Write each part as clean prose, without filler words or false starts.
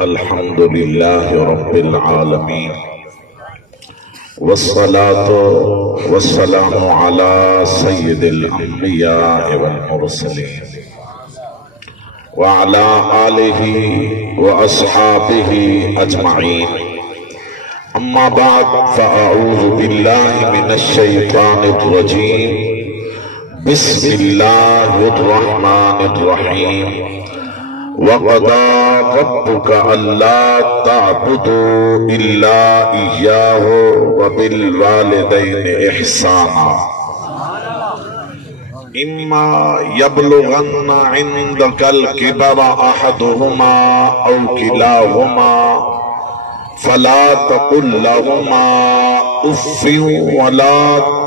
الحمد لله رب العالمين والصلاة والسلام على سيد الأنبياء والمرسلين وعلى آله وأصحابه أجمعين. أما بعد فأعوذ بالله من الشيطان الرجيم. بسم الله الرحمن الرحيم. وقضى ربك ألا تعبدوا إلا إياه وبالوالدين إحسانا. إما يبلغن عندك الكبر أحدهما أو كلاهما فلا تقل لهما أف ولا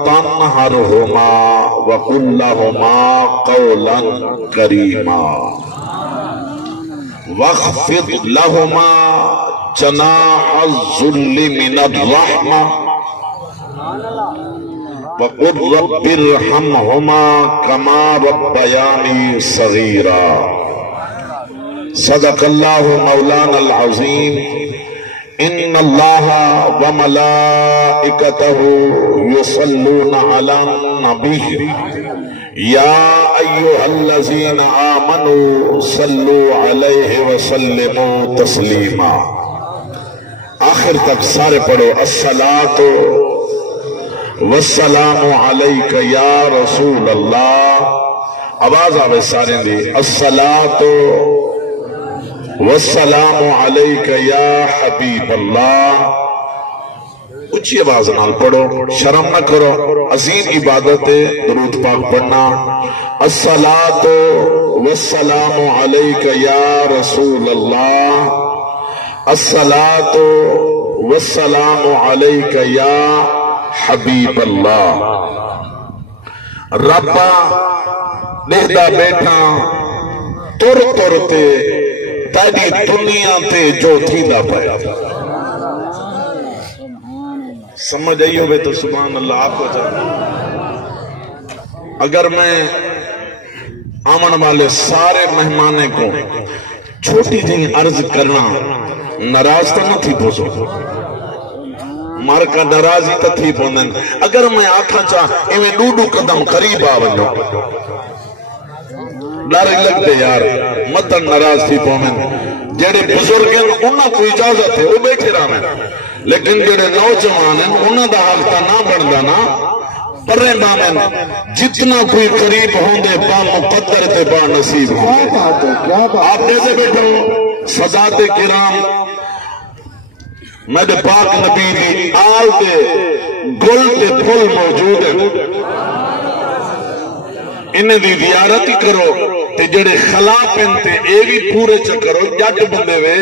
تنهرهما وقل لهما قولا كريما واخفض لهما جناح الذل من الرحمة وقل رب ارحمهما كما ربياني صغيرا. صدق الله مولانا العظيم. ان اللہ وملائکتہ یصلون علی النبی یا ایھا الذین آمنوا صلوا علیہ وسلموا تسلیما. آخر تک سارے پڑھو الصلاۃ والسلام علیک یا رسول اللہ. آواز آوے سارے دی الصلاۃ والسلام علیک یا حبیب اللہ. اچھی آواز نال پڑھو، شرم نہ کرو، عظیم عبادت ہے درود پاک پڑھنا. الصلاۃ والسلام علیک یا رسول اللہ. الصلاۃ والسلام علیک یا حبیب اللہ. ربا دیکھتا بیٹھا تر تر تے تیری دنیا تے جو تھی دا پایا. سمجھ آئی ہوئے تو سبحان اللہ آپ کو جانا. اگر میں آمن والے سارے مہمانے کو چھوٹی جی عرض کرنا ناراض تو نہ تھی پوچھو، مار کا ناراضی تو تھی پوندن. اگر میں آکھا چاہ ایویں ڈوڈو قدم قریب آونجو ڈر لگتے یار متن ناراض تھی پوندن. جڑے بزرگ ہیں انہاں کو اجازت ہے وہ بیٹھے رہنا، لیکن جڑے نوجوان ہیں انہاں دا حال تا نہ بندا نا پرے بامن. جتنا کوئی قریب ہوندے با مقدر تے با نصیب ہوندے. آپ جیسے بیٹھو سادات کرام میرے پاک نبی دی آل دے گل تے پھل موجود ہیں، انہیں دی زیارت ہی کرو تے جڑے خلاف انتے اے بھی پورے چکرو. جٹ بندے وے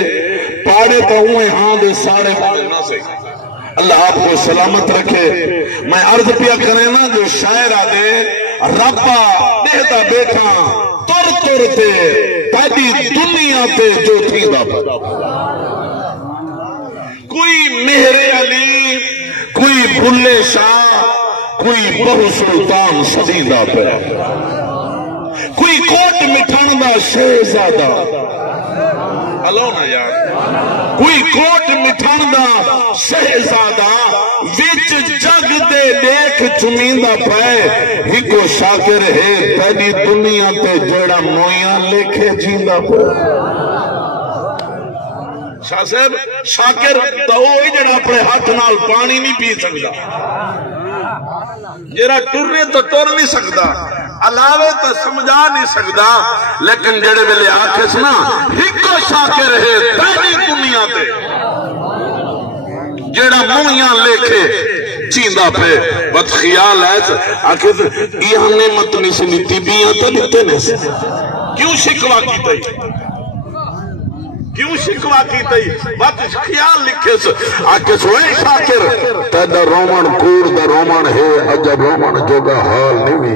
پاڑے تو ہوئے ہاں دے سارے ہوئے نہ سے. اللہ آپ کو سلامت رکھے. میں عرض پیا کرے نا جو شاعر آدھے ربا دیتا بیٹھا تر تر تے تیری دنیا تے جو تھی دا پا. کوئی مہر علی، کوئی بھلے شاہ، کوئی بہو سلطان سدیدہ پہ، کوئی کوٹ مٹھان دا شہزادہ. ہلو نا یار، کوئی کوٹ مٹھان دا شہزادہ وچ جگ دے دیکھ چمیندہ پہ. ہکو شاکر ہے تیری دنیا تے جڑا مویاں لکھے جیندہ پہ. شاہ صاحب شاکر تو وہی جڑا اپنے ہاتھ نال پانی نہیں پی سکتا، جڑا ٹرنے تو ٹر نہیں سکتا، علاوے تو سمجھا نہیں سکتا. لیکن جڑے ویلے آکھس نا ہکو شاکر ہے تیری دنیا تے جڑا مویاں لکھے چیندا پہ. بس خیال ہے آکھس یہ نعمت نہیں سی نیتی بیاں تو دیتے نہیں سی. کیوں شکوا کی تئی، کیوں شکوا کی تئی؟ بات خیال لکھے سے آکس ہوئے شاکر تیدا رومن کور دا رومن ہے عجب رومن جوگا حال نہیں بھی.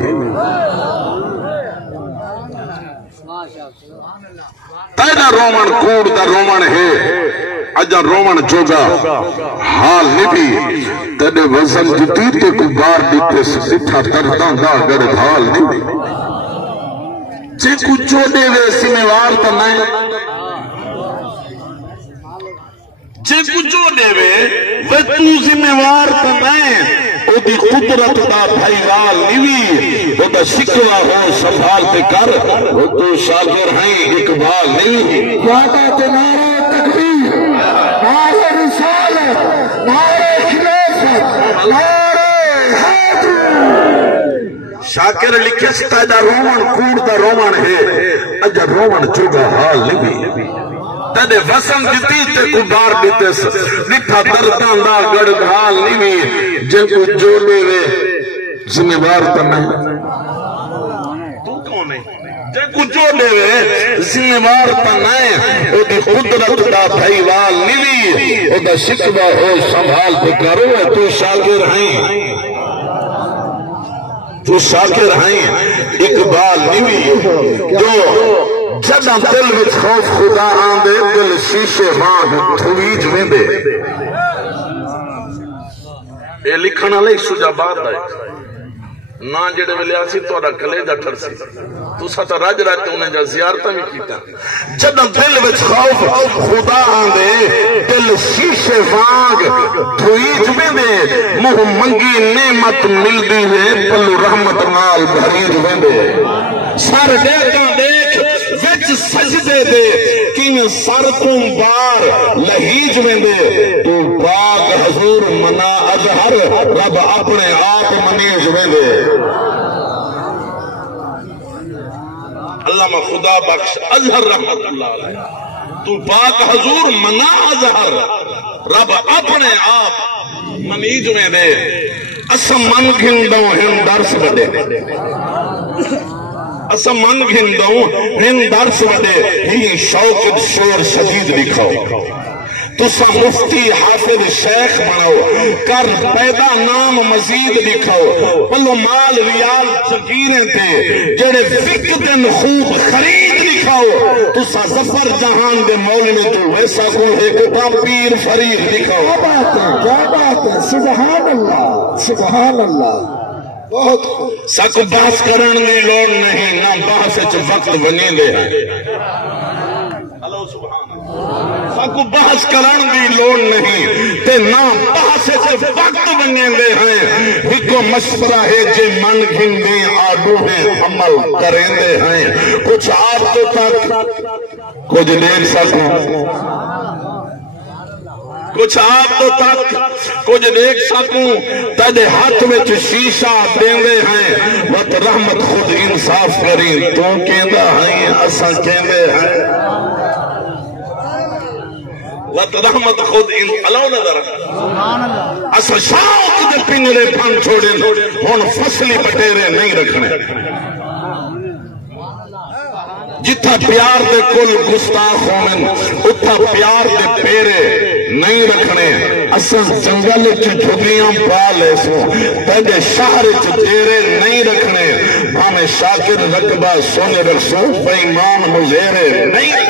تیدا رومن کور دا رومن ہے عجب رومن جوگا حال نہیں بھی. تیدے وزن جتی تے کو بار دیتے سے سٹھا تردان دا گرد حال نہیں بھی. جے کو چوڑے وے سموار تا نہیں جے کو چوڑے وے تو سموار تا نہیں او دی قدرت دا بھائیوال نیوی او دا شکوہ ہو سنبھالتے کر او تو شاگر ہیں اقبال نیوی وعدہ نعرہ تکبیر نعرہ رسالت نعرہ خلافت نعرہ حیدر شاکر لکھے ستا دا رومن کوڑ دا رومن ہے اجا رومن چوگا حال نیوی تیرے وسن دیتی تے کو بار دیتے سے نٹھا دردان دا گڑھال نیوی جن کو جوڑے وے ذمہ وار کرنا تو کون ہے جن کو جوڑے وے ذمہ وار کرنا او دی قدرت دا بھائیوال نیوی او دا شکوہ ہو سنبھال پہ کرو تو شاکر ہیں تو شاکر ہیں اقبال نیوی جو جدہ دل وچ خوف خدا آندے دل شیشے مانگ تھویج ویندے اے لکھنا لئی سجا بات ہے نا جڑے ویلے آسی تو اڑا کلیجہ ٹھر سی تو ساتھ راج رہتے انہیں جا زیارتہ بھی کیتا جدہ دل وچ خوف خدا آندے دل شیشے مانگ تھویج ویندے مہ منگی نعمت مل دی ہے پلو رحمت نال بھرید ویندے سر دیکھاں دیکھ وچ سجدے دے کین سر تم بار لہیج ویندے تو پاک حضور منا اظہر رب اپنے آپ منیج ویندے علامہ خدا بخش اظہر رحمت اللہ علیہ تو پاک حضور منا اظہر رب اپنے آپ منیج ویندے اسم من گھندوں ہم درس بدے اسا من گھندوں ہن درس وڈے ہی شوق شور شدید لکھاؤ تسا مفتی حافظ شیخ بناؤ کر پیدا نام مزید لکھاؤ پلو مال ریال چکیریں تھے جڑے فکر دن خوب خرید لکھاؤ تسا ظفر جہان دے مولی میں تو ویسا کو ہے کتا پیر فرید لکھاؤ کیا بات ہے سبحان اللہ سبحان اللہ بہت ساکو بحث کرن میں لوڑ نہیں نہ بحث اچھ وقت بنی دے ساکو بحث کرن بھی لوڑ نہیں تے نہ بحث اچھ وقت بنی دے ہیں ہکو مشورہ ہے جے من گھندے آڈو ہیں عمل کریں دے ہیں کچھ آپ تو تک کچھ دیر ساکو کچھ آپ تو تک کچھ دیکھ سکوں تیرے ہاتھ میں شیشہ دیندے ہیں وقت رحمت خود انصاف کریں تو کہندہ ہیں اساں کہندے ہیں وقت رحمت خود اللہ نظر اساں شاوک دے پنرے پھن چھوڑیں ہون فصلی بٹیرے نہیں رکھنے جتھا پیار دے کل گستاخ ہومن اتھا پیار دے پیرے نہیں رکھنے اساں جنگل جھگیاں پالے سو تیرے شہر ڈیرے نہیں رکھنے ہمیں شاکر رقبہ سونے رکھسو پیمان مزیرے نہیں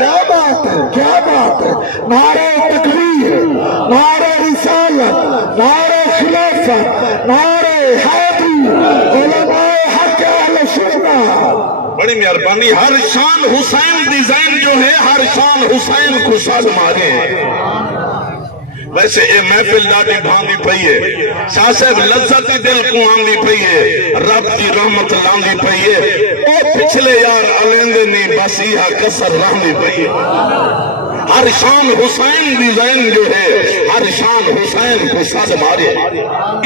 کیا بات ہے نعرہ تکبیر نعرہ رسالت نعرہ خلافت نعرہ حیدر علماء حق اہل سنہ بڑی مہربانی ہر شان حسین ڈیزائن جو ہے ہر شان حسین کو ساز مارے ویسے اے محفل ڈاٹی بھاندی پئیے شاہ صاحب لذت دل کو آندی پئیے رب کی رحمت لاندی پئیے او پچھلے یار علیندے نہیں بس یہ کسر راندی پئیے ہر شان حسین ڈیزائن جو ہے ہر شان حسین کو ساز مارے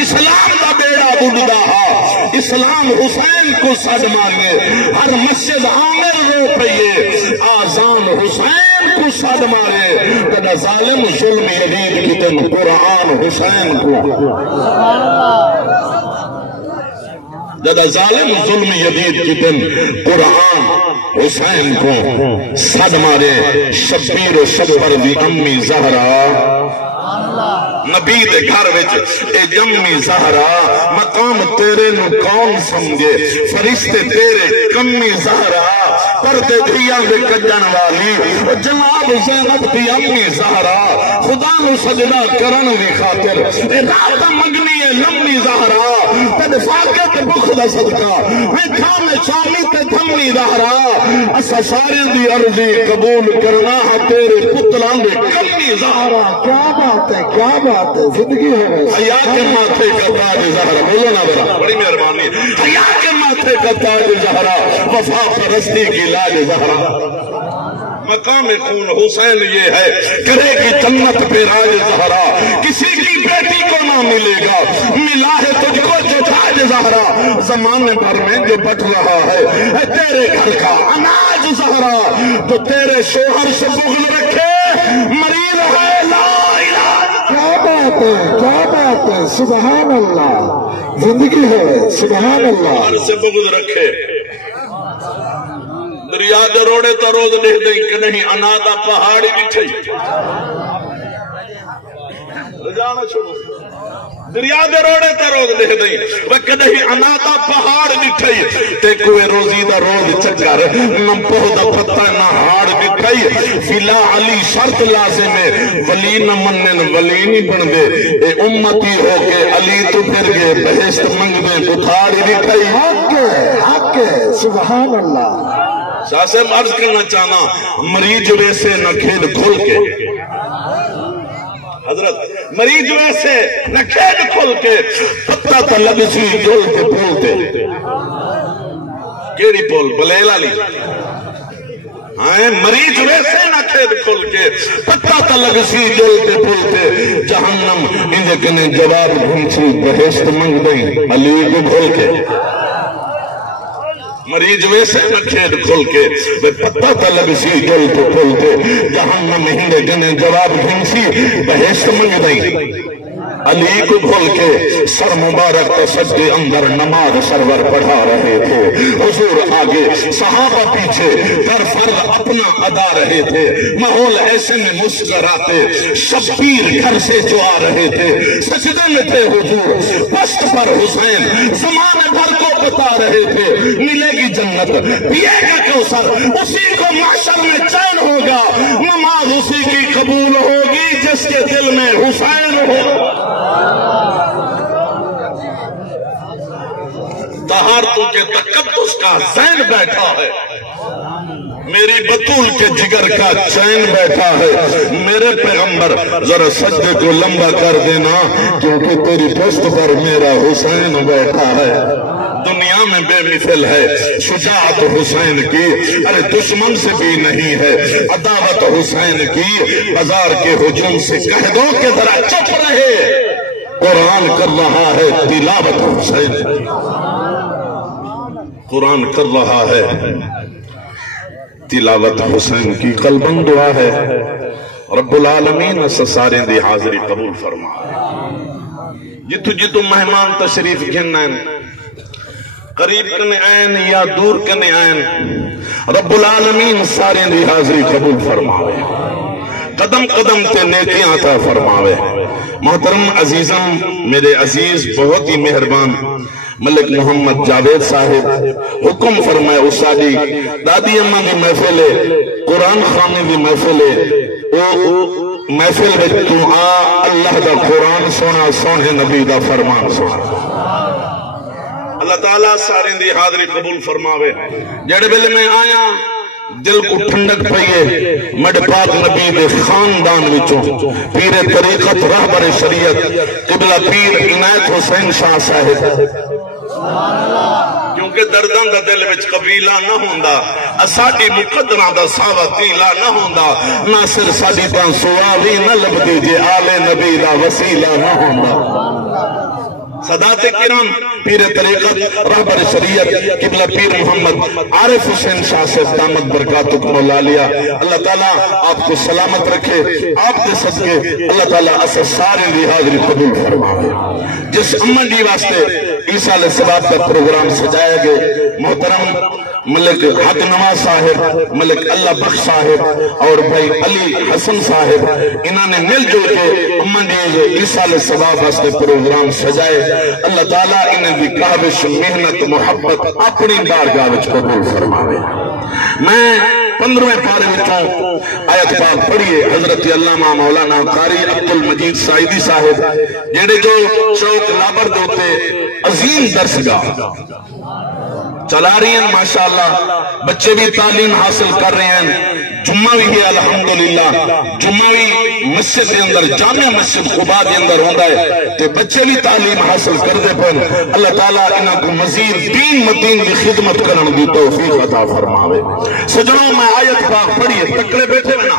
اسلام دا بیڑا بڑھدا ہا اسلام حسین کو ساز مارے ہر مسجد عامر رو پئیے آزان حسین کو ساز مارے تنا ظالم ظلم یزید کی تن قرآن حسین کو جدا ظالم ظلم یزید کی تن قرآن حسین کو صد مارے شبیر و شبر دی امی زہرہ نبی دے گھر وچ اے جمی زہرہ مقام تیرے نو کون سمجھے فرشتے تیرے کمی زہرہ پردے دھیاں دے کجن والی جناب زینب دی امی زہرہ خدا نو سجدہ کرن دی خاطر اے رات منگنی ہے لمبی زہرا تے فاقے تے بخ دا صدقہ اے کھانے چالی تے تھمنی زہرا اسا سارے دی عرضی قبول کرنا ہے تیرے پتلان دے کمی زہرا. کیا بات ہے زندگی ہے حیا کے ماتھے کا تاج زہرا. بولو نا برا, بڑی مہربانی. حیا کے ماتھے کا تاج زہرا, وفا پرستی کی لاج زہرا. مقام خون حسین یہ ہے, کرے گی جنت پہ راج زہرا. کسی کی بیٹی کو نہ ملے گا, ملا ہے تجھ کو جو تاج زہرا. زمانے بھر میں جو بٹ رہا ہے تیرے گھر کا اناج زہرا, تو تیرے شوہر سے بغض رکھے مریض ہے لا الہ. کیا بات ہے سبحان اللہ, زندگی ہے سبحان اللہ. شوہر سے بغض رکھے دریا دے روڑے تا روز لکھ دیں کہ نہیں انادا پہاڑی بچھئی رجانا چھوڑو. دریا دے روڑے تا روز لکھ دیں کہ نہیں انادا پہاڑ بچھئی تے کوئے روزی دا روز چکر نہ پوہ دا پتہ نہ ہاڑ بچھئی. فلا علی شرط لازم ہے, ولی نہ منن ولی نہیں بن دے. اے امتی ہو کے علی تو پھر گئے بہشت منگ دیں بتھاڑی بچھئی. حق ہے سبحان اللہ. شاہ سے عرض کرنا چاہنا, مریض ویسے نہ کھیل کھول کے, حضرت مریض ویسے نہ کھیل کھول کے, پتہ تا لگ سی جول کے پھولتے. کیڑی پھول بلیل علی مریض ویسے نہ کھیل کھول کے, پتہ تا لگ سی جول کے پھولتے. جہنم اندھے کنے جواب گھنسی بہشت منگ دیں علی کو کھول کے. مریض ویسے نہ کھیل کھول کے, پتہ تلب سی جل تو کھولتے. جہنم ہندے جنہیں جواب گھنسی بہشت منگ دیں علی کو کھول کے. سر مبارک تو سجدے اندر نماز سرور پڑھا رہے تھے. حضور آگے صحابہ پیچھے در فرض اپنا ادا رہے تھے. ماحول ایسے میں مسکراتے شبیر گھر سے جو آ رہے تھے. سجدے میں تھے حضور, پشت پر حسین زمانے بھر کو بتا رہے تھے ملے گی جنت, پیے گا کوثر, اسی کو محشر میں چین ہوگا. نماز اسی کی قبول ہوگی جس کے دل میں حسین ہو. طہارتوں کے تقدس کا زین بیٹھا ہے, میری بطول کے جگر کا چین بیٹھا ہے. میرے پیغمبر ذرا سجدے کو لمبا کر دینا, کیونکہ تیری پشت پر میرا حسین بیٹھا ہے. دنیا میں بے مثل ہے شجاعت حسین کی, ارے دشمن سے بھی نہیں ہے عداوت حسین کی. بازار کے ہجوم سے کہہ دو کہ ذرا چپ رہے, قرآن کر رہا ہے تلاوت حسین. قرآن کر رہا ہے تلاوت حسین کی. قلباً دعا ہے رب العالمین سارے دی حاضری قبول فرما. جتو جتو مہمان تشریف گھنن, قریب کنے آئین یا دور کنے آئین, رب العالمین سارے دی حاضری قبول فرماوے. قدم قدم تے نیکیاں عطا فرماوے. محترم عزیزم, میرے عزیز بہت ہی مہربان ملک محمد جاوید صاحب حکم فرمائے اساڑی دادی اماں دی محفل قرآن خانے دی محفل محفل ہے تو آ اللہ دا قرآن سونا, سونے نبی دا فرمان سونا. اللہ تعالیٰ سارے دی حاضری قبول فرماوے. جڑے بلے میں آیا دل کو ٹھنڈک پئیے, مڈ پاک نبی دے خاندان وچوں پیر طریقت رہبر شریعت قبلہ پیر عنایت حسین شاہ صاحب. کیونکہ درداں دا دل وچ قبیلہ نہ ہوندا, اساڈی مقدراں دا ساوا تیلا نہ ہوندا, ناصر ساڈی تاں سواوی نہ لبدی جے آل نبی دا وسیلہ نہ ہوندا. صدات کرام پیر طریقت رہبر شریعت قبلہ پیر محمد عارف حسین شاہ سے دامت برکاتک مولا لیا. اللہ تعالیٰ آپ کو سلامت رکھے, آپ کے صدقے اللہ تعالیٰ اسے سارے دی حاضری قبول فرمائے. جس امن دی واسطے عیسیٰ علیہ السلام کا پروگرام سجائے گئے, محترم ملک حق نواز صاحب, ملک اللہ بخش صاحب اور بھائی علی حسن صاحب, انہوں نے مل جو کے امن دی عیسیٰ علیہ السلام واسطے پروگرام سجائے. اللہ تعالیٰ انہیں بھی کاوش محنت محبت اپنی بارگاہ وچ قبول فرماوے. میں 15ویں پارے میں آیت پاک پڑھیے حضرت علامہ مولانا قاری عبد المجید سعیدی صاحب جڑے جو چوک لابر دوتے عظیم درسگاہ چلا رہی ہیں ماشاءاللہ، بچے بھی تعلیم حاصل کر رہے ہیں، جمعہ بھی ہے الحمدللہ، جمعہ بھی مسجد کے اندر جامع مسجد قباء کے اندر ہوتا ہے تو بچے بھی تعلیم حاصل کر دے پر اللہ تعالیٰ انہوں کو مزید دین مدین کی خدمت کرنے کی توفیق عطا فرماوے۔ سجنوں میں آیت پاک پڑھیے تکڑے بیٹھے میں نا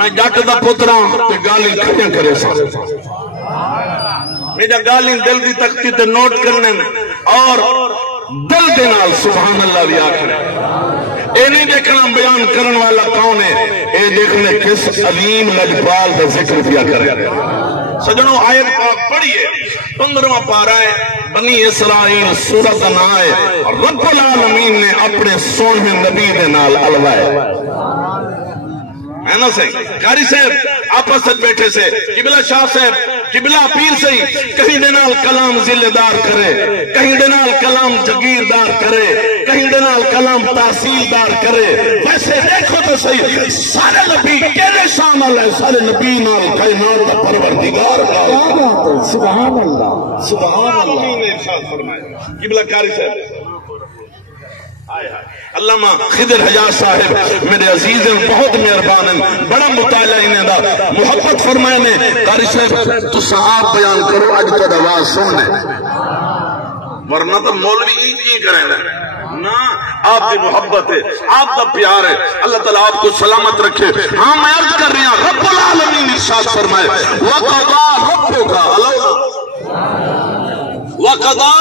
میں جٹ دا پترا تے گالی کھڑیاں کرے سا میرا گالی دل دی تختی تے نوٹ کرنے اور دل دے نال سبحان اللہ بھی آکھنے اے نہیں دیکھنا بیان کرن والا کون ہے، اے دیکھنے کس عظیم لجپال دا ذکر کیا کرے۔ سجنوں آیت پاک پڑھیے 15واں پارہ ہے، بنی اسرائیل سورت نام ہے، رب العالمین نے اپنے سونے نبی دے نال الوائے ہے نا صحیح قاری صاحب آپس بیٹھے سے قبلہ شاہ صاحب قبلہ پیر سے کہیں دنال کلام ذلہ دار کرے، کہیں دنال کلام جگیر دار کرے، کہیں دنال کلام تحصیل دار کرے، ویسے دیکھو تو صحیح سارے نبی کیلے شامل ہے، سارے نبی نال کائنات کا پروردگار سبحان اللہ سبحان اللہ ارشاد فرمایا قبلہ قاری صاحب علامہ خضر حجاز صاحب میرے عزیز ہیں، بہت مہربان ہیں، بڑا مطالعہ انہیں دا محبت فرمائے نے قاری صاحب تو صحاب بیان کرو اج تو آواز سننے ورنہ تو مولوی کی کریں نا آپ کی محبت ہے، آپ کا پیار ہے، اللہ تعالیٰ آپ کو سلامت رکھے۔ ہاں میں عرض کر رہی ہوں رب العالمین ارشاد فرمائے وَقَضَى رَبُّكَ وَقَضَى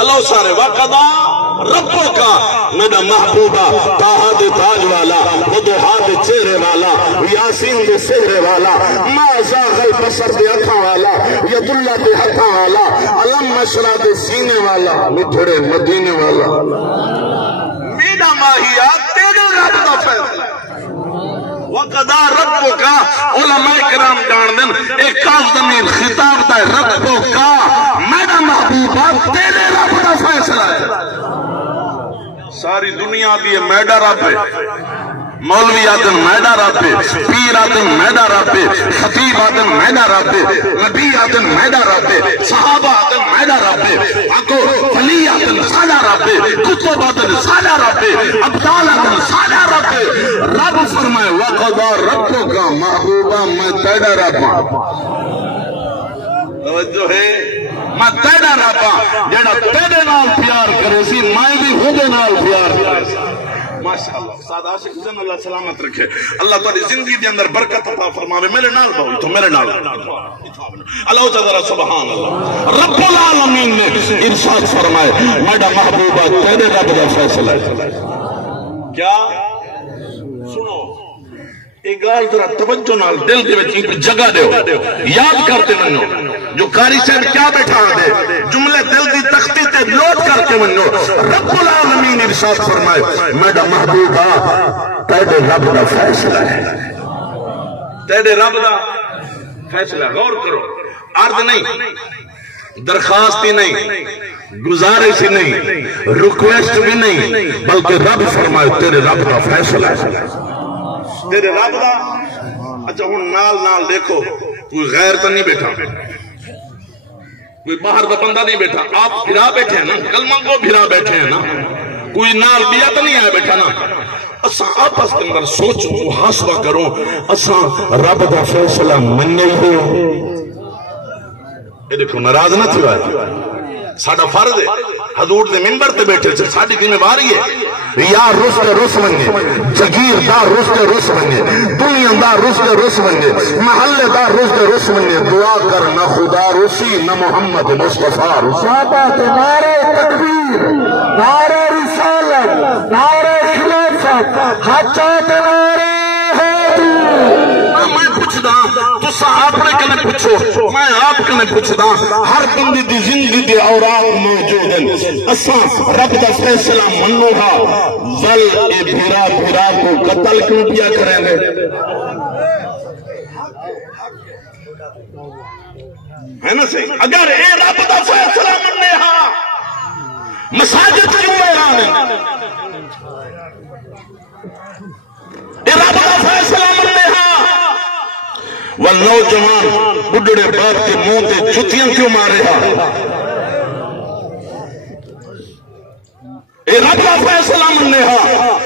اللہ سارے وَقَضَى ربوں کا میرا محبوبہ طٰہٰ دے تاج والا وضحیٰ دے چہرے والا یاسین دے سہرے والا ما زاغ البصر دے اکھاں والا ید اللہ دے ہتھاں والا علم مشرع دے سینے والا مٹھڑے مدینے والا میرا ماہیا تیرے رب دا فیصلہ وَقَضَى رَبُّكَ علماء کرام جان دن ایک کاغذ زمین خطاب دا ربوں کا میرا محبوبہ تیرے رب دا فیصلہ ہے۔ ساری دنیا دی میڈا رب ہے، مولوی آدم میڈا رب ہے، پیر آدم میڈا رب ہے، خطیب آدم میڈا رب ہے، نبی آدم میڈا رب ہے، صحابہ آدم میڈا رب ہے، آکو ولی آدم سالا رب ہے، کتب آدم سالا رب ہے، ابدال آدم سالا رب ہے۔ رب فرمائے وَقَضَى رَبُّكَ محبوبہ میں تیرا رب توجہ ہے میں تیرا رب جیڑا تیرے نال پیار کرے سی میں بھی خودے نال پیار کرے سی۔ ماشاءاللہ استاد عاشق حسین اللہ سلامت رکھے، اللہ تعالی زندگی دے اندر برکت عطا فرماوے۔ میرے نال بہو تو میرے نال اللہ تعالی سبحان اللہ رب العالمین نے ارشاد فرمائے میرا محبوبہ تیرے رب دا فیصلہ ہے۔ کیا سنو ایک گال ذرا توجہ نال دل دے وچ ایک جگہ دیو یاد کرتے منو جو قاری صاحب کیا بیٹھا دے جملے دل دی تختی تے نوٹ کرتے منو۔ رب العالمین ارشاد فرمائے میرا محبوبہ تیرے رب دا فیصلہ ہے، تیرے رب دا فیصلہ۔ غور کرو، عرض نہیں، درخواست ہی نہیں، گزارش ہی نہیں، ریکویسٹ بھی نہیں، بلکہ رب فرمائے تیرے رب دا فیصلہ ہے، تیرے رب دا۔ اچھا ہوں نال نال دیکھو کوئی غیر تو نہیں بیٹھا، کوئی باہر کا بندہ نہیں بیٹھا، آپ بھرا بیٹھے ہیں نا، کلمہ کو بھرا بیٹھے ہیں نا، کوئی نال بیا تو نہیں آیا بیٹھا نا۔ اساں آپس کے اندر سوچو محاسبہ کرو، اساں رب دا فیصلہ مننے ہو۔ یہ دیکھو ناراض نہ تھوا ساڈا فرض ہے، حضور دے منبر تے بیٹھے سے ساڈی ذمہ داری ہے، یا رس کے رس بنے، جگیر دار رس کے رس بنے، دنیا دار رس کے رس بنے، محلے دار رس کے رس بنے۔ دعا کر نہ خدا رسی نہ محمد مصطفیٰ رسی۔ شابات نعرہ تکبیر، نعرہ رسالت، نعرہ خلافت، حجات نعرہ حیدر۔ میں پوچھدا تو آپ نے کنے پوچھو، میں آپ کنے پوچھدا، ہر بندی دی زندگی دے اوراق موجود ہیں، اساں رب دا فیصلہ منو گا، ول اے بھرا بھرا کو قتل کیوں کیا کریں گے؟ ہے نا صحیح؟ اگر اے رب دا فیصلہ مننے ہاں مساجد کیوں اعلان ہے؟ نوجوان بڈڑے باپ کے منہ تے جتیاں کیوں مارے ہا؟ اے رب کا فیصلہ مننے ہا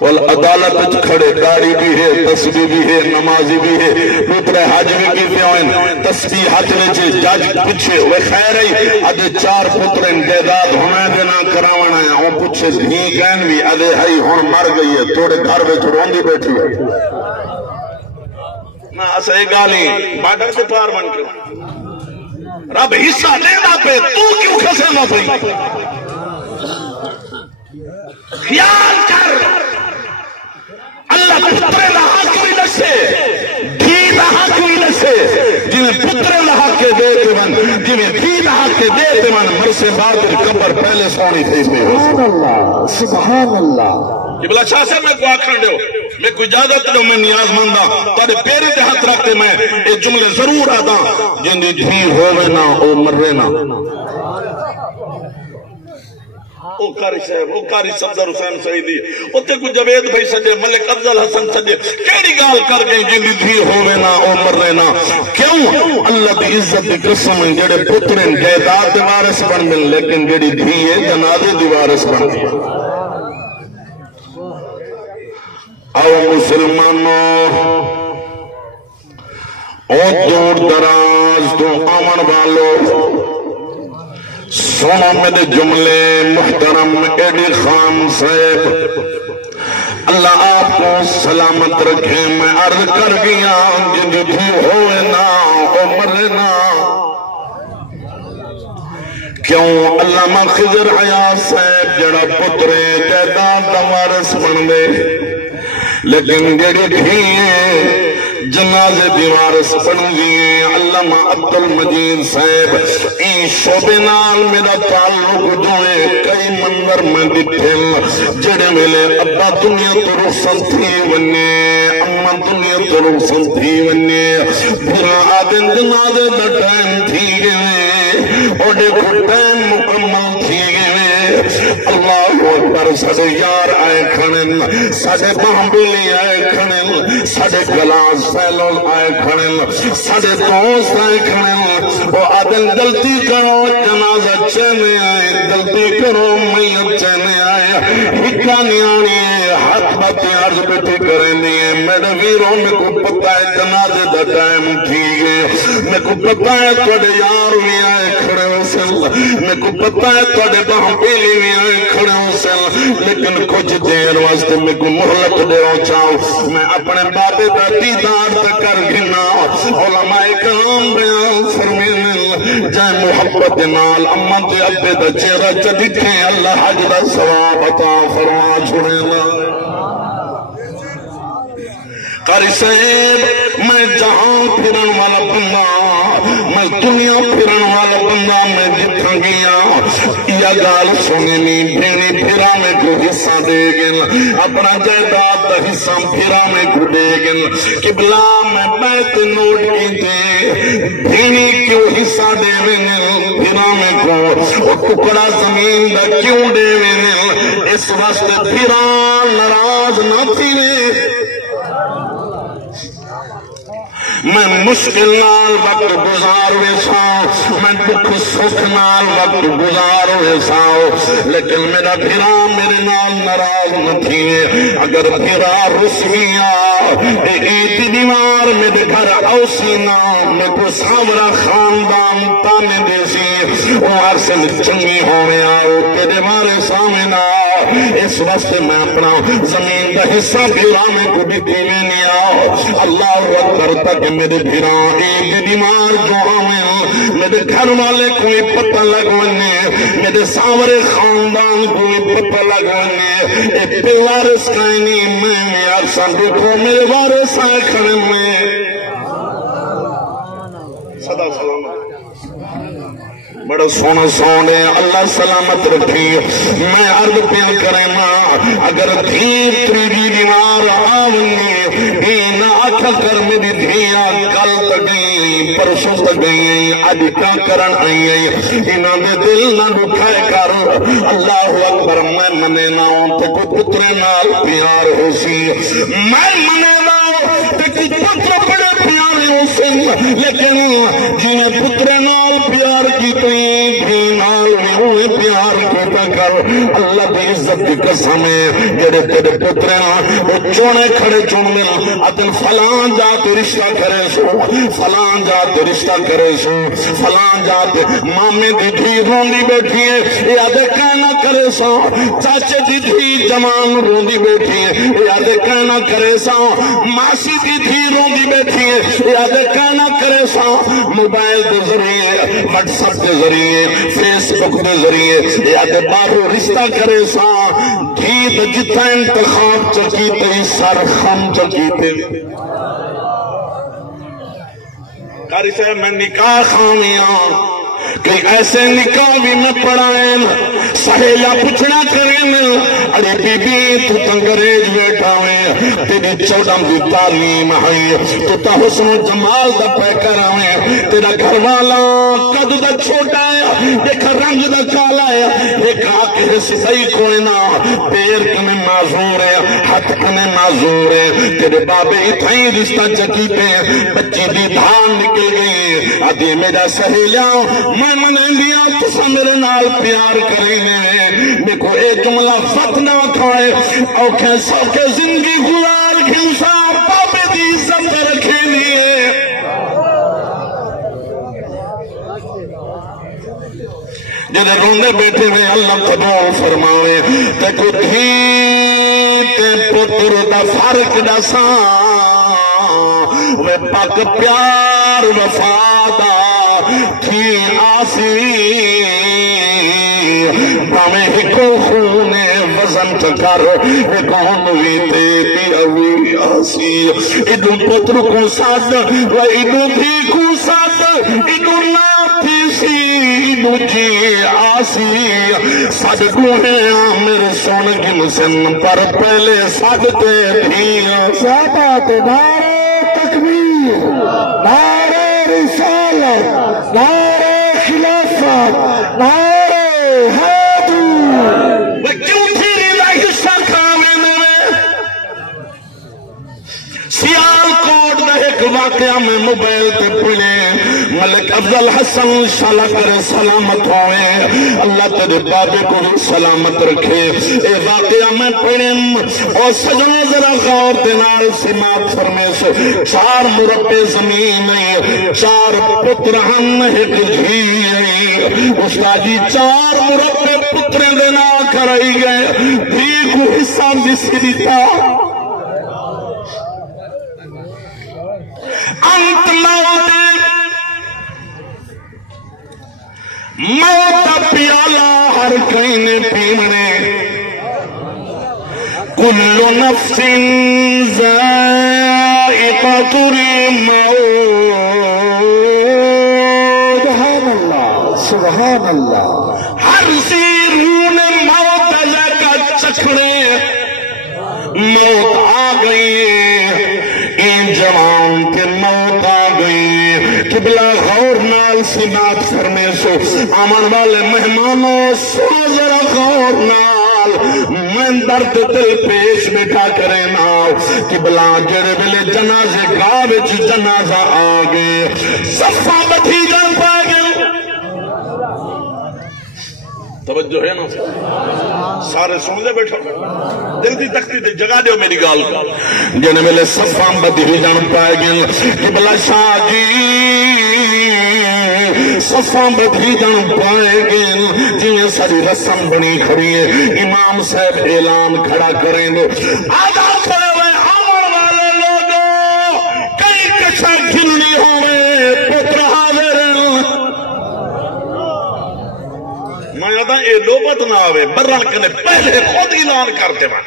والعدالت کھڑے داڑھی بھی ہے تسبیح بھی ہے نمازی بھی ہے پتر حج بھی کی پیوئن تسبیح حج وچے جج پوچھے وہ خیر ہے ادھے 4 پترن جائیداد ہونے دینا کراونا ہے وہ پوچھے دھی کہن بھی ادھے ہائی ہن مر گئی ہے تھوڑے گھر وچ روندی بیٹھی ہے نہ اسے گالی بارڈر سے پار بن کے رب حصہ دینا پہ تو کیوں کھسے نہ پئی خیال کر اللہ پترے لہا کوئی نشے دھی لہا کوئی نشے جنہیں پترے لہا کے دیتے من جنہیں دھی لہا کے دیتے من مرسے بعد قبر پہلے سونی تھی اس میں سبحان اللہ سبحان اللہ یہ بلا شاہ سے میں کو آکھن دے ہو میں کوئی اجازت دے میں نیاز مندہ تارے پیرے دے ہاتھ رکھتے میں ایک جملے ضرور آتا جنہیں دھی ہوئے نا او مرے نا او قاری صاحب او قاری صفدر حسین سعیدی اتے کو جوید بھائی سجے ملک افضل حسن سجے کیڑی گال کر گئی جن دھی ہوئے نا او مرے نا کیوں اللہ دی عزت دی قسم جڑے پترین جائیداد دی وارث بن دن لیکن جڑی دھی ہے جنازے دی وارث بن دی او مسلمانوں او دور دراز تو آمن والو سنو میرے جملے محترم ایڈی خان صاحب اللہ آپ کو سلامت رکھے میں عرض کر گیا جن بھی ہوئے نا او مرے نا کیوں علامہ خضر حیات صاحب جڑا پترے جائیداد دا وارث بن دے لیکن جڑی بھی جنازے دیوارس بن دیئے علامہ عبدالمجید صاحب این شعبے نال میرا تعلق جوئے کئی منظر میں دکھل جڑے ملے ابا دنیا تو رخصت تھی وننے اما دنیا تو رخصت تھی وننے بھرا آدن جنازے دا ٹائم تھی گئے اوڑے کو ٹائم مکمل تھی گئے اللہ اکبر ساڑے یار آئے کھنن ساڑے بہنبیلی آئے کھنن ساڑے گلاس فیلول آئے کھنن ساڑے دوست آئے کھنن وہ آدن جلدی کرو جنازہ چینے آئے جلدی کرو میت چینے آئے ہکانی آنی ہاتھ باتی عرض بیٹی کریں دیئے میرے ویروں میں کو پتہ ہے جنازے دا ٹائم تھی گئے میں کو پتہ ہے توڑے یار بھی آئے کھڑے ہو سل میں کو پتہ ہے توڑے بہنبیلی بھی آئے کھڑے ہو سل لیکن کچھ دیر واسطے میں کو محلت دے ہو چاہو میں اپنے بابے دا دیدار کر گھنا علماء کرام بیان فرمینے جائے محبت نال اما تے ابے دا چہرہ چدکھے اللہ حج دا ثواب عطا فرما چھوڑے لا قاری صاحب میں جہاں پھرن والا بندہ میں دنیا پھرن والا بندہ میں جتھاں گیا یا گال سونے نہیں بھینی پھرا میں کو حصہ دے گن اپنا جائیداد دا حصہ پھرا میں کو دے گن قبلہ میں بیت نوٹ کی دے بھینی کیوں حصہ دے گن پھرا میں کو ٹکڑا زمین دا کیوں دے گن اس وقت پھرا ناراض نہ تھی میں مشکل نال وقت گزار ویساؤں میں دکھ سکھ نال وقت گزار ویساؤں لیکن میرا بھیرا میرے نال ناراض نہ تھی اگر بھیرا رسمیا ایت دیوار میرے گھر اوسینا میں کو سامرا خاندان تانے دیسی وہ عرصے میں چنگی ہوئے آؤ تیرے مارے سامنا اس وقت میں اپنا زمین دا حصہ بھیرا میں کو بھی دینے نہیں آؤ اللہ اکبر تک میرے بھیران ایک بیمار جو آئیں میرے گھر والے کوئی پتہ لگوانے میرے سامرے خاندان کوئی پتہ لگوانے ایک پہ وارث کائنی میں عرصہ دیکھو میرے وارث آئے کھڑے میں صدا سلام بڑا سونا سونے اللہ سلامت رکھی میں عرض پیل کرنا اگر دھیر تریجی بیمار آونی نہ آکھا کر میری دھیا کل تگئی پرسوں تگئی آج کیا کرن آئی انہوں نے دل نہ دکھائے کر اللہ اکبر میں منے ناؤں تے کو پترے نال پیار ہو سی میں منے ناؤں تے کو پتر بڑے پیار لیکن جنہیں پترے نال پیار کی تھی نال بھی پیار کیتا کر اللہ دی عزت کی قسم ہے جڑے تیرے پترے وہ چونے کھڑے چون مل ادن فلان جات رشتہ کرے سو فلان جات رشتہ کرے سو فلان جات مامے دی دھی روندی بیٹھی ہے یاد کہنا کرے سو چاچے دی دھی جوان روندی بیٹھی ہے یاد کہنا کرے سو ماسی دی دھی روندی بیٹھی ہے یاد کہنا کرے سو موبائل دے ذریعے واٹس ایپ دے ذریعے فیس بک دے ذریعے یاد بارو رشتہ کرے سا دھی تے جتھا انتخاب چکیتے سر خم چکیتے قاری صاحب میں نکاح خامیاں کئی ایسے نکاح بھی نہ پڑھائیں سہیلا پوچھنا کریں ارے بی بی تو تنگریج بیٹھا ہوئے تیری 14 دی تعلیم ہے تو تا حسن و جمال دا پیکر ہوئے تیرا گھر والا قد دا چھوٹا ہے دیکھا رنگ دا کالا ہے دیکھا کہ صحیح کوئی نہ پیر کنے معذور ہے ہاتھ کنے معذور ہے تیرے بابے اتھائی رشتہ چکی پہ بچی دی دھان نکل گئی آدھی میرا سہیلا میں منندیا تسا میرے نال پیار کریں گے میں کو اے جملہ فتنہ کھائے اوکھے سوکے زندگی گزار کھنسا بابے دی عزت رکھے لیے جنہیں روندے بیٹھے ہوئے اللہ قبول فرماوے تے کو دھی تے پتر دا فرق دا سا وہ پاک پیار وفادہ تھی آسی پامے ہکو خونے وزن چکر ہکون ویتے پیاوی آسی ایڈو پتر کو ساتھ و ایڈو بھی کو ساتھ ایڈو ناتی سی ایڈو جی آسی ساتھ گوھے آمیر سون گن سن پر پہلے ساتھتے بھی ساتھ نعرہ تکبیر نعرہ رسالت نعرہ خلافت نعرہ حیدر وہ کیوں تھی ریلا حصہ کھانے میں سیال کوٹ دا ایک واقعہ میں موبائل تے پڑے ملک افضل حسن شالا کرے سلامت ہوئے اللہ تیرے بابے کو سلامت رکھے اے واقعہ میں پڑھیں اور سجنوں ذرا غور دینال سماعت فرمے سو 4 مربع زمین ہے 4 پتر ہم ایک دھی ہے استادی 4 مربع پتر دینا کرائی گئے دھی کو حصہ دسی دیتا انت موت پیالہ ہر کہیں پیمنے کل نفس ذائقۃ الموت سبحان اللہ سبحان اللہ ہر سیرون موت کا چکھنے موت آ گئی این جوان کے موت آ گئی قبلہ غور نال سماعت فرمے سو آمن والے مہمانوں سنو ذرا غور نال میں درد دل پیش بٹھا کرے ناو قبلہ جڑے بلے جنازے گاوچ جنازہ آگے صفہ بٹھی جان پا گئے توجہ ہے نا سارے سن لے بیٹھو دل دی تختی دے جگہ دیو میری گال کا جنہیں ملے صفان بدھی جان پائے گئے قبلہ شاہ جی صفان بدھی جان پائے گئے جنہیں ساری رسم بنی کھڑی ہے امام صاحب اعلان کھڑا کریں گے آدھا کرے ہوئے آمن والے لوگوں کئی کچھا گھننی ہوئے پتر حاضر میں یادہ اے لوبت نہ آوے برن کنے پہلے خود اعلان کرتے ہیں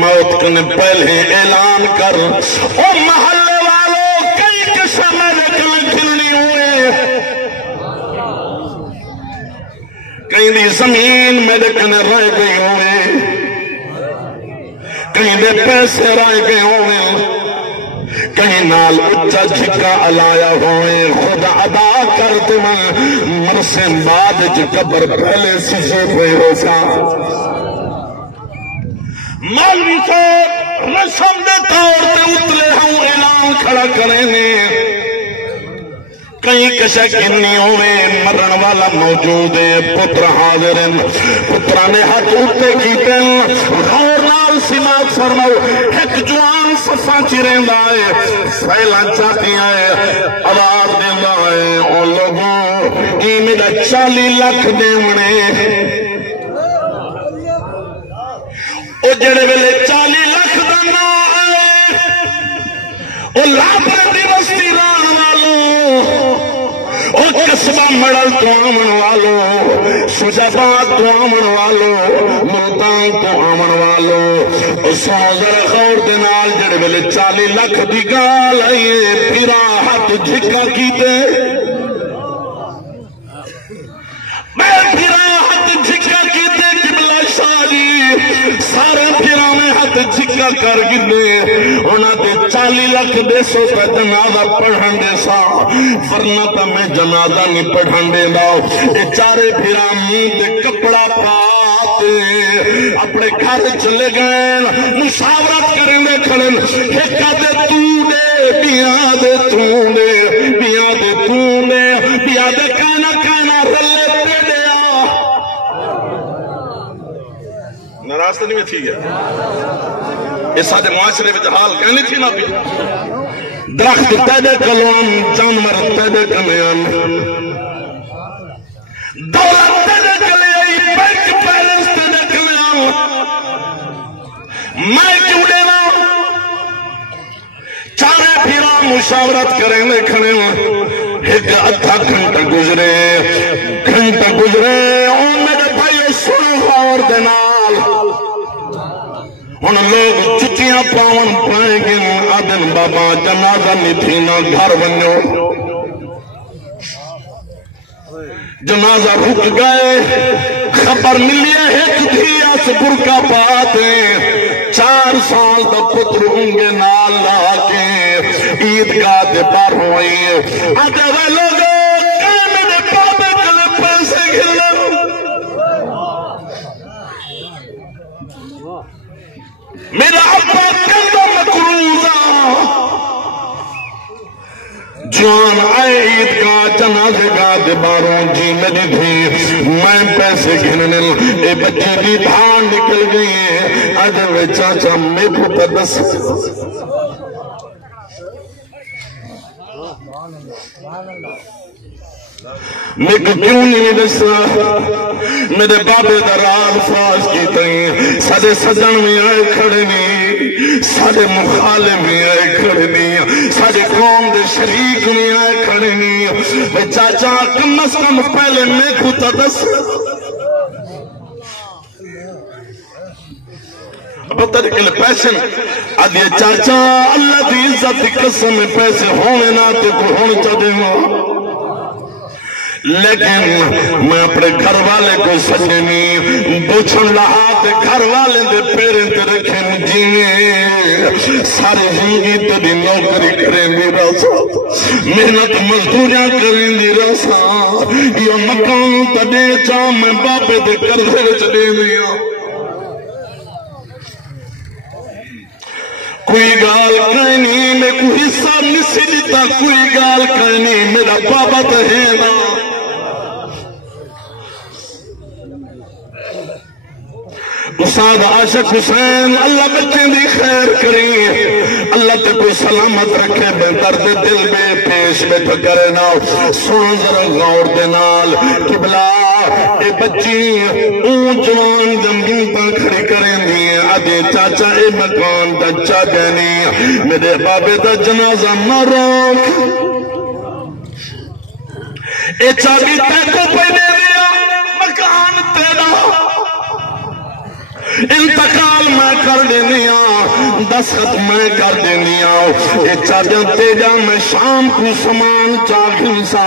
موت کنے پہلے اعلان کر او محلے والوں کئی قسم میرے کنے کھلنی ہوئے کہیں دی زمین میرے کنے رہ گئی ہوئے کہیں دے پیسے رہ گئے ہوئے کہیں نال اچھا جھکا علایا ہوئے خود ادا کرتے ہیں مرسن بعد قبر پہلے سیسے ہوئے ہو سا مولوی صاحب رسم دے طور پہ اتلے کھڑا کریں کئی کشا کنی ہوئے مرن والا موجود ہے پتر حاضر ہیں پترہ نے ہاتھ اٹھتے کیتے ہیں غور نال سماعت فرماؤ ایک جوان صفا چریں دائے سیلہ چاہتی آئے آواز دیں دائے اور لوگوں ای میرا 40 لاکھ دیونے او جڑے ویلے 40 لاکھ دانا آئے او لابر دی بستی ران والوں او قصبہ مڑل تو آمن والوں شجابات تو آمن والوں ملتان تو آمن والوں او سوزر خور دنال جڑے ویلے 40 لاکھ دی گال آئیے پھرا ہاتھ جھکا کیتے میں پھرا ہاتھ جھکا کیتے قبلہ شاہ جی سارے پھرا میں ہاتھ جھکا کر گئے انہاں تے 40 لاکھ دے سو تا جنازہ پڑھن دے سا ورنہ تا میں جنازہ نہیں پڑھن دے دا اے چارے پھرا منہ تے کپڑا پاتے اپنے گھر چلے گئے مشاورت کریں دے کھڑن ایکا دے تو دے بیا دے تو دے بیا دے تو دے بیا دے کانا کانا رلے تے دے ناراض تو نہیں تھی گیا اس ساتھ معاشرے میں حال کہنی تھی نا بھی درخت تیدے کلوان جانور تیدے کمیان دولت تیدے کلیائی بینک پیلنس تیدے کلیاں میں کیوں لینا چارے پھرا مشاورت کریں لے کھڑے ایک ادھا گھنٹہ گزرے اور میرے بھائی سنو غور دنال ان لوگ چٹیاں پاون پائیں گے آدن بابا جنازہ نہیں تھی نہ گھر بنو جنازہ رک گئے خبر ملی ایک تھی اس برکا پاتے 4 سال دا پتر انگے نال لاکے عیدگاہ دے بار ہوئی آتے وہ لوگوں میرے بابے کلے پیسے گھلے میرا ابا کندہ مکروزہ جوان آئے عیدگاہ جنازے گاہ دے باروں جی میری بھی میں پیسے گھننے اے بچے بھی دھان نکل گئی ہے آجے میں چاچا میں کو تدس میں کو کیوں نہیں دسا میرے بابے درال فاز کی تئیں سارے سجن میں آئے کھڑے نہیں سارے مخالف میں آئے کھڑے نہیں سارے قوم دے شریک میں آئے کھڑے نہیں میں چاچا کم از کم پہلے میں کو تدس پتہ نکلے پیسے آدھے چاچا اللہ دی عزت دی قسم میں پیسے ہونے نہ تو کوئی ہونے چاہتے ہوں لیکن میں اپنے گھر والے کو سجنی بوچھن لہا تے گھر والے دے پیرے تے رکھیں جینے ساری زندگی تیری نوکری کریں دی رسا محنت مزدوریاں کریں دی رسا یہ مکان تدے چاہ میں باپے دے کرزے چلے دیا کوئی گال کہنی میں کوئی حصہ نسی دیتا کوئی گال کہنی میرا بابا تو ہے نا استاد عاشق حسین اللہ بچے دی خیر کری اللہ تے کوئی سلامت رکھے بے درد دل بے پیش بے ٹھکرے نا سن ذرا غور دے نال قبلہ اے بچی اون جوان زمین پر کھڑی کریں دی آدھے چاچا اے مکان دا چاہے نہیں میرے بابے دا جنازہ نہ روک اے چابی تے کو پہنے دیا مکان تیرا انتقال میں کر دینیا دستخط میں کر دینیا یہ چاہیاں تیجا میں شام کو سامان چاہیے سا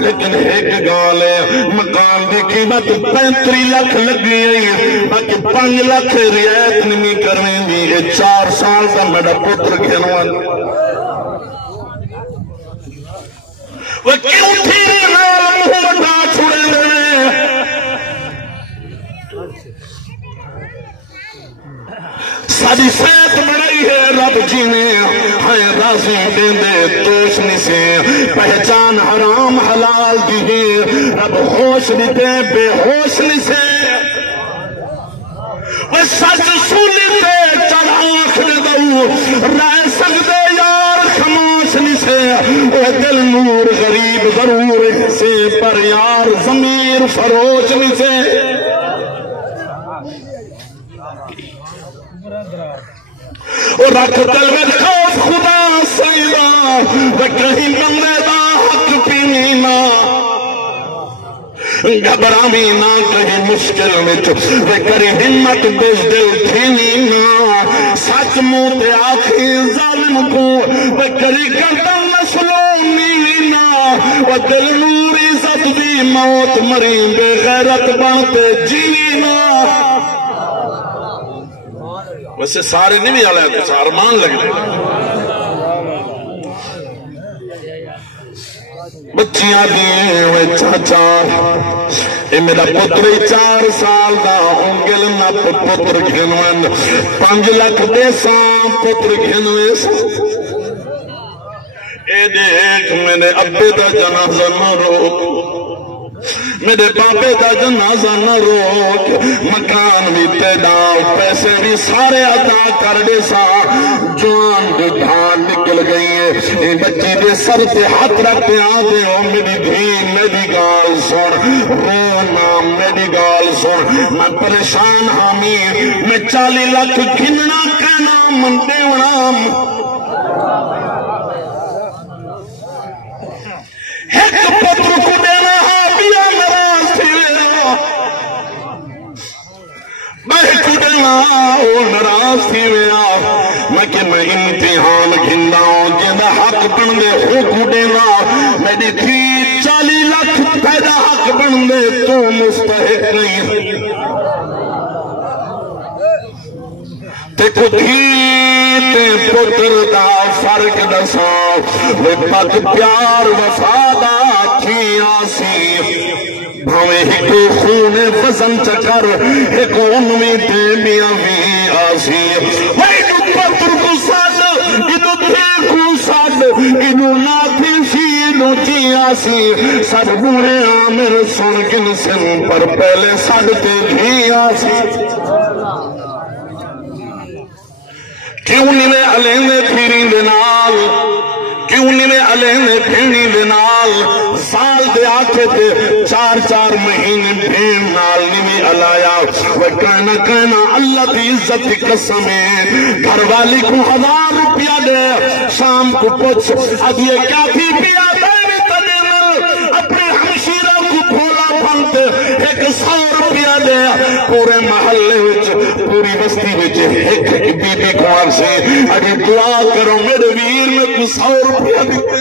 لیکن ایک گالے مکان دی قیمت 35 لاکھ لگ گئی باقی 5 لاکھ رعایت نہیں کرنے دی یہ 4 سال کا میرا پتر کھنوان وہ کیوں تھی نام ہوتا چھوڑے لے ساری صحت بڑھائی ہے رب جینے ہیں راضی دیندے توش نسے پہچان حرام حلال دیئے رب خوش دیتے بے ہوش نسے وہ سچ سنتے چل آخر دو رہ سکتے یار خموش نسے وہ دل نور غریب ضرور سے پر یار ضمیر فروش نسے اور رکھ دل میں خوف خدا سیدہ وہ کہیں بندے دا حق پینی نہ گھبرامی نہ کہیں مشکل میں وہ کری ہمت بزدل تھینی نہ سچ موتے آخی ظالم کو وہ کری گردن نسلونی نہ وہ دل نور عزت دی موت مری بے غیرت بانتے جیوی نہ ویسے سارے نہیں بھی آلے کچھ ارمان لگ لے بچیاں دیئے ہوئے چاچا اے میرا پتری 4 سال دا انگل نہ پتر گھنوان 5 لاکھ دے سام پتر گھنوے اے دیکھ میں نے ابے دا جنازہ نہ روک میرے باپے دا جنازہ نہ روک مکان بھی تیدا پیسے بھی سارے عطا کر دے سا جوان دھان نکل گئی ہے بچی دے سر پہ ہاتھ رکھتے آتے ہو میری دھین میری گال سن رونا میری گال سن میں پریشان حامی میں 40 لاکھ گھننا کہنا من دیونا ایک پتر کو دینا بیا نراز تھی ویا میں کھڑنا وہ نراز تھی ویا میں کہ میں امتحان گھندا ہوں جنہ حق بن دے ہو کھڑنا میری تھی 40 لاکھ پیدا حق بن دے تو مستحق نہیں تے کدھی تے پتر دا فرق دسا وہ پت پیار وفادا تھی آسی بھویں ایک خون وزن چکر ایک انوی تے میاں بھی آسی وہی پتر کو ساتھ انو تھے کو ساتھ انو ناتھی سی انو جی آسی ساتھ بوڑے آمر سن گن سن پر پہلے ساتھتے بھی آسی کیوں نہیں علینے پھیری دنال کیوں نہیں علینے پھیری دنال سال دے آتے تھے 4 مہینے پھیر نال نہیں علایا وہ کہنا اللہ دی عزت کی قسم ہے گھر والی کو 1000 روپیہ دے شام کو پوچھ اب یہ کیا تھی پیا بیوی تدیر اپنے ہمشیرہ کو بھولا پھنتے 100 روپیہ دے پورے محلے وچ پوری بستی وچ ایک بی بی کوار سے اگر دعا کرو میرے ویر میں کو 100 روپیہ دیتے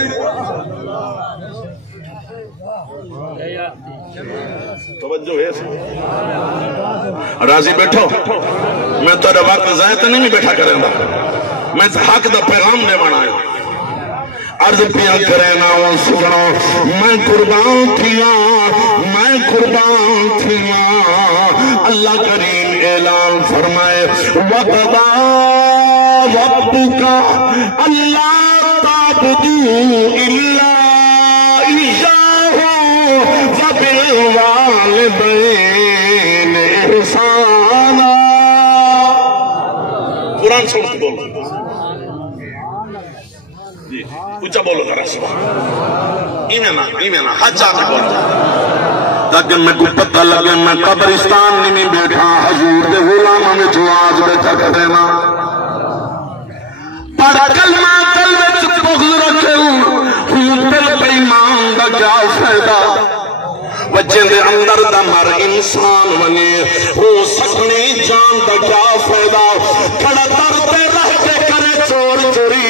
توجہ ہے راضی بیٹھو میں تو وقت ضائع نہیں بیٹھا کریں گا میں حق دا پیغام دے بنا ہے عرض پیا کرے نا وہ سنو میں قربان تھیا اللہ کریم اعلان فرمائے وَقَضَى رَبُّكَ أَلَّا تَعْبُدُوا إِلَّا إِيَّاهُ وَبِالْوَالِدَيْنِ إِحْسَانًا قرآن سنت بولو اچھا بولو ذرا ایمیں نا حج آنے بولو تاکہ میں کو پتہ لگے میں قبرستان نہیں بیٹھا حضور دے غلامہ میں جواز بیٹھا کرنا پڑھ کلمہ قلبِ بغض رکھے ہوں دل پہ ایمان دا کیا فائدہ بچے دے اندر دا مر انسان بنے ہوں سکنی جان دا کیا فائدہ کھڑا ترتے رہتے کرے چور چوری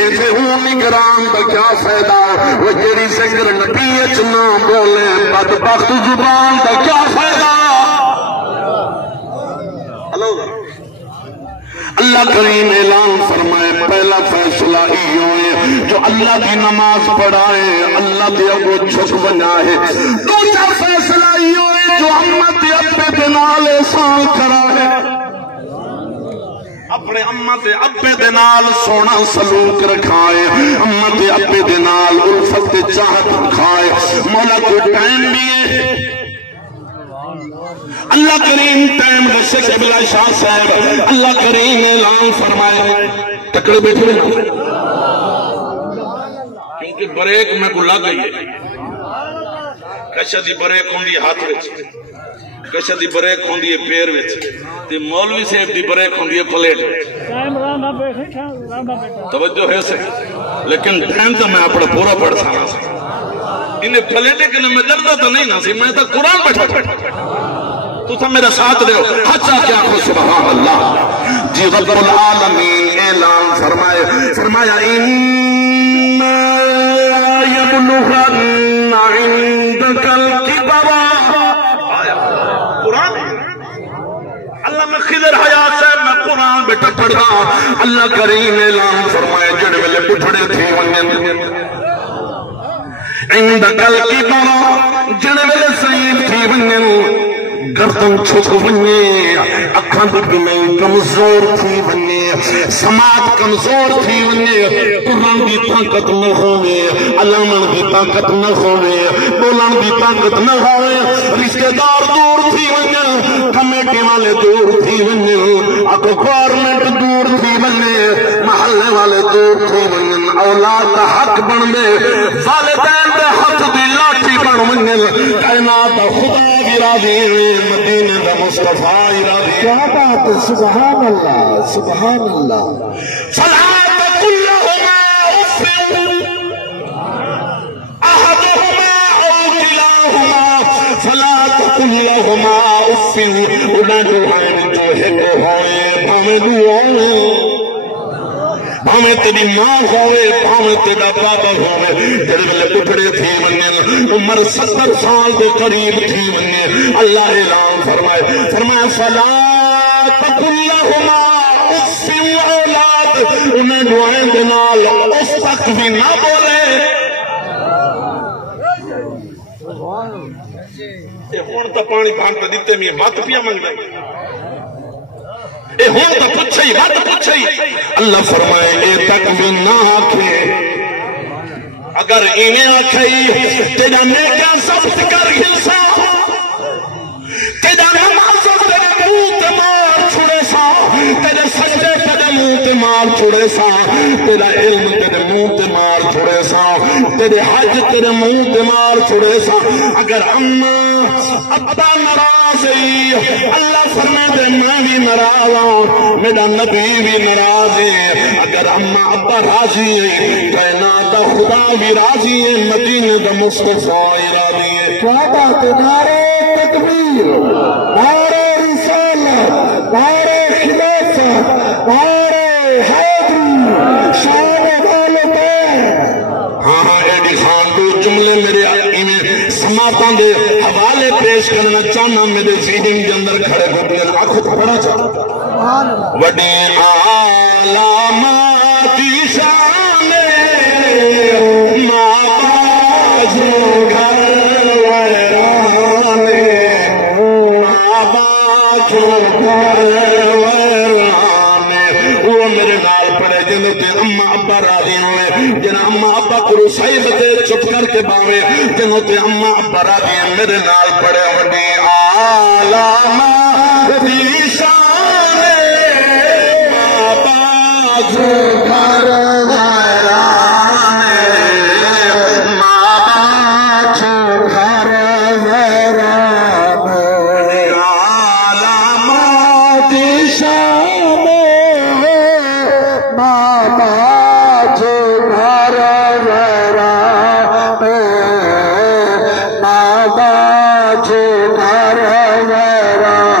ایسے ہوں نگران دا کیا فائدہ وہ جیری سنگر نبی اچنا بولے بدبخت زبان دا کیا فائدہ اللہ کریم اعلان فرمائے پہلا فیصلہ ہی ہوئے جو اللہ کی نماز پڑھائے اللہ کی اگو چھک بنائے دوسرا فیصلہ ہی ہوئے جو امت ابے دنال احسان کرائے اب اپنے اماں تے ابے دے نال سونا سلوک رکھائے، اماں تے ابے دے نال الفت چاہت رکھائے۔ مولا کو ٹائم بھی ہے، اللہ کریم ٹائم رسے قبلہ شاہ صاحب اللہ کریم اعلان فرمائے تکڑے بیٹھے کیونکہ بریک میں کو لگ گئی ہے، کشا دی بریک ہوندی ہاتھ وچ، کشا دی بریک ہوندی ہے پیر وچ، تے مولوی صاحب دی بریک ہوندی ہے پلیٹ وچ۔ توجہ ہے سے لیکن ٹائم تو میں اپنا پورا پڑھ سکتا سی، انہیں پلیٹے کے میں دردہ تو نہیں نہ سی، میں تو قرآن بیٹھا تو تھا میرا ساتھ دے ہو حچا کیا خو سبحان اللہ۔ جی رب العالمین اعلان فرمایا اِنَّا يَبْلُغَنَّ عِنْدَكَ الْكِبَرَ، قرآن اللہ میں خضر حیات سے میں قرآن بیٹا پڑھ رہا، اللہ کریم اعلان فرمایا جڑے ملے پٹھڑے تھی ونین عِنْدَكَ الْكِبَرَ، جڑے ملے سعید تھی ونین، گردن چھک وننے، اکھاں بگنیں کمزور تھی وننے، سماعت کمزور تھی وننے، قرآن دی طاقت نہ ہوئے، علامن دی طاقت نہ ہوئے، بولن دی طاقت نہ ہوئے، رشتہ دار دور تھی وننے، کمیٹی والے دور تھی وننے، اکو گورنمنٹ دور تھی وننے، محلے والے دور تھی وننے، اولاد کا حق بن دے، والدین دے حق دی لاٹھی بن وننے، کائنات خدا بھی راضی مدینہ دا مصطفیٰ ارادی۔ کیا بات ہے، سبحان اللہ سبحان اللہ۔ فَلَا تَقُلْ لَهُمَا أُفٍّ أَحَدُهُمَا أَوْ كِلَاهُمَا، فَلَا تَقُلْ لَهُمَا أُفٍّ، انہیں دعائیں جو ہے کو ہوئے بھامے دعائیں، بھامے تیری ماں ہوئے بھامے تیرا بابا ہوئے، جڑے ملے پٹھڑے تھی ونین، عمر 70 سال دے قریب تھی ونین، اللہ اعلان فرمائے فَلَا تَقُلْ لَهُمَا أُفٍّ، اولاد انہیں دعائیں دنال اس تک بھی نہ بولے۔ اے ہون تا پانی بھانتا دیتے میں بات پیا منگ دیں، اے ہون تا پچھئی بات پچھئی، اللہ فرمائے اے تک بھی نہ آکھے، اگر انہیں آکھئی تیرا نیکہ ضبط کر گھلسا، تیرا نماز تیرے منہ تے مار چھڑے سا، تیرے سجدے تیرے منہ تے مار چھڑے سا، تیرا علم تیرے منہ تے مار چھڑے سا، تیرے حج تیرے منہ تے مار چھڑے سا، اگر اماں ابا ناراض ہے، اللہ فرمائے دے میں بھی ناراض ہوں، میرا نبی بھی ناراض ہے، اگر اماں ابا راضی ہے کائنات خدا بھی راضی ہے، مدینہ دا مصطفیٰ راضی ہے۔ کیا بات ہے، نعرہ تکبیر، نعرہ رسالت، نعرہ خلافت، نعرہ حیدری، شان والدین۔ ہاں ایڈی خان دو جملے میرے انہیں سماعتوں دے حوالے پیش کرنا چاہنا، میرے ذہن کے اندر کھڑے ہوتے ہیں، آنکھوں پڑھا چاہتا وڈی علامات شان ماں باجو گھر ویرانے، ماں باجو گھر ویرانے، وہ میرے نال پڑے جنہوں تے اماں ابا راضی ہوئے، جنہوں اماں ابا کو رسائی بتے چپ کر کے باوے، جنہوں تے اماں ابا راضی ہیں میرے نال پڑے وڈی علامات شان ماں باجو گھر ویرانے، ماں باجو گھر ویرانے، علامات شان ماں باجو گھر ویرانے، ماں باجو گھر ویرانے۔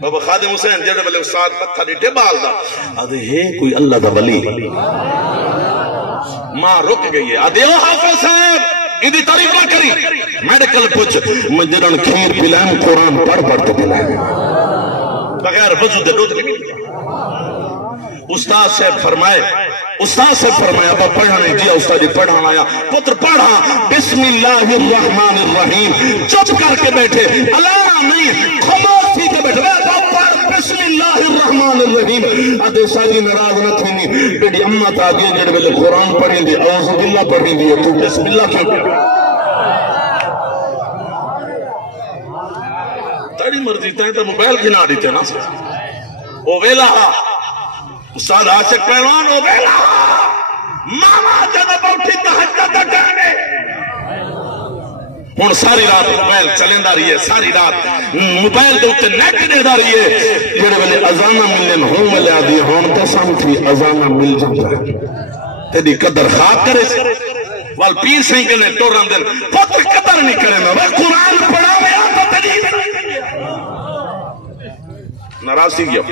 بابا خادم حسین جڑے والے استاد متھا ڈٹے بال دا آدھے ہے کوئی اللہ دا ولی ماں رک گئی ہے آدھے او حافظ صاحب اندھی تعریف نہ کری میڈیکل پوچھ مجھے کھیر پلائیں قرآن پڑھ کے پلائیں بغیر وضو دے دودھ نہیں ملتا استاد صاحب فرمائے ابا پڑھا نہیں جی استاد جی پڑھانا آیا پتر پڑھا بسم اللہ الرحمن الرحیم چپ کر کے بیٹھے اللہ نہیں خاموش تھی کے بیٹھے بسم اللہ الرحمن الرحیم ادے ساجی ناراض نہ تھینی بیٹی اماں تا دی جڑے ویلے قرآن پڑھیں دی اعوذ باللہ پڑھیں دی تو بسم اللہ کیوں پڑھا تیری مرضی تے تو موبائل گنا دیتے نا او ویلا استاد عاشق پہلوان او ویلا ماما جب اٹھی تہجد اٹھانے ہن ساری رات موبائل چلیندا رہی ہے ساری رات موبائل دے اوتے نیٹ دیندا رہی ہے جڑے ویلے اذان ملن ہوں ملیا دی ہن تے سام تھی اذان مل جاندا تیری قدر خاک کرے وال پیر سائیں کنے ٹورن دے پتر قدر نہیں کرے نا قرآن پڑھاوے تو تجیب ناراض تھی گیا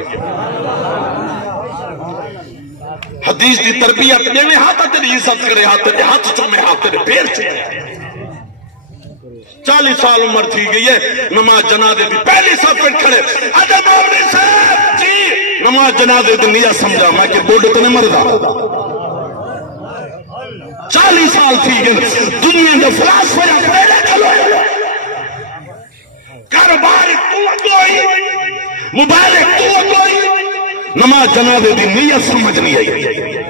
حدیث دی تربیت دے میں ہاتھ تیری عزت کرے ہاتھ چومے ہاتھ تیرے پیر چھے 40 سال عمر تھی گئی ہے نماز جنازے دی پہلی صف پہ کھڑے اجا مومنی صاحب جی نماز جنازے دی نیت سمجھا میں کہ بوڑھے تو نہیں مردا 40 سال تھی گئی دنیا دے فلاسفے پہلے کھلوئے کاروبار تو کوئی موبائل تو کوئی نماز جنازے دی نیت سمجھ نہیں آئی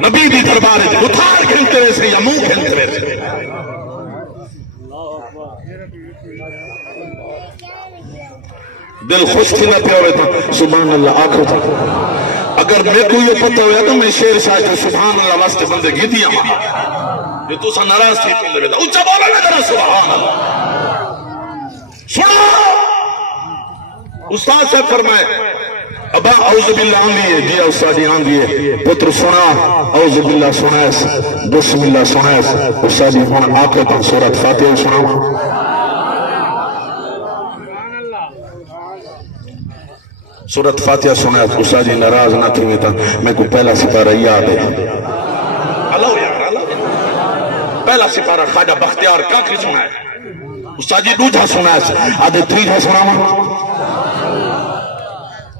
نبی دی دربار ہے اتھار کھلتے رہے سے یا منہ کھلتے رہے سے دل خوش تھی نہ پیا ہوئے تھا سبحان اللہ آنکھوں تھا اگر میں کو یہ پتہ ہویا تو میں شیر شاید سبحان اللہ واسطے بندے گی دیا یہ تو سا نراز تھی تھی لگتا اچھا بولا میں ذرا سبحان اللہ سنو استاد سے فرمائے ابا اعوذ باللہ آن دیئے جی استادی آن دیئے پتر سنا اعوذ باللہ سنائس بسم اللہ سنائس استادی ہونا آقا تن سورت فاتحہ سنا سورت فاتحہ سنائس استادی ناراض نہ تھی میتا میں کو پہلا سپارہ یاد ہے اللہ یار پہلا سپارہ خواجہ بختیار کاکری سنائے استادی دوجہ سنائس آدھے تریجہ سنائے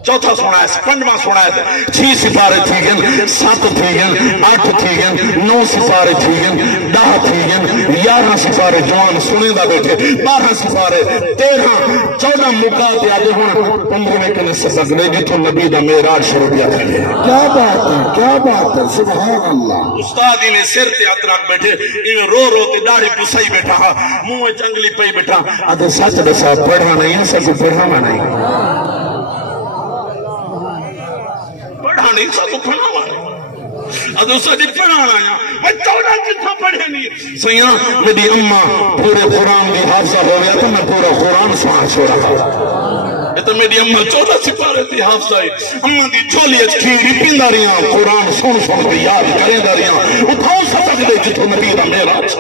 چوتھا سنا ہے پنجواں سنا ہے 6 سپارے تھی گئن 7 تھی گئن 8 تھی گئن 9 سپارے تھی گئن 10 تھی گئن 11 سپارے جوان سنے دا بیٹھے 12 سپارے 13 14 مقاط آجے ہونا 15 کے سبق لے جتو نبی دا معراج شروع کیا تھا کیا بات ہے سبحان اللہ استاد نے سر تے اتراک بیٹھے انہیں رو رو تے داڑھی پسائی بیٹھا منہ چنگلی پئی بیٹھا آدھے سچ دسا پڑھا نہیں ہے سچ پڑھانا نہیں نہیں سا تو پڑھا ہوا ادھو سا جی پڑھا رہا وہ چوڑا جتنا پڑھے نہیں سیاں میری اممہ پورے قرآن کی حافظہ ہو گیا تو میں پورا قرآن سنا چھوڑا تو میری اممہ 14 سپارے تھی حافظہ اممہ دی چولی کھیری پیندہ رہیاں قرآن سن سن کے یاد کریں دا رہیاں اتھاؤ سبق دے جتو نبی دا معراج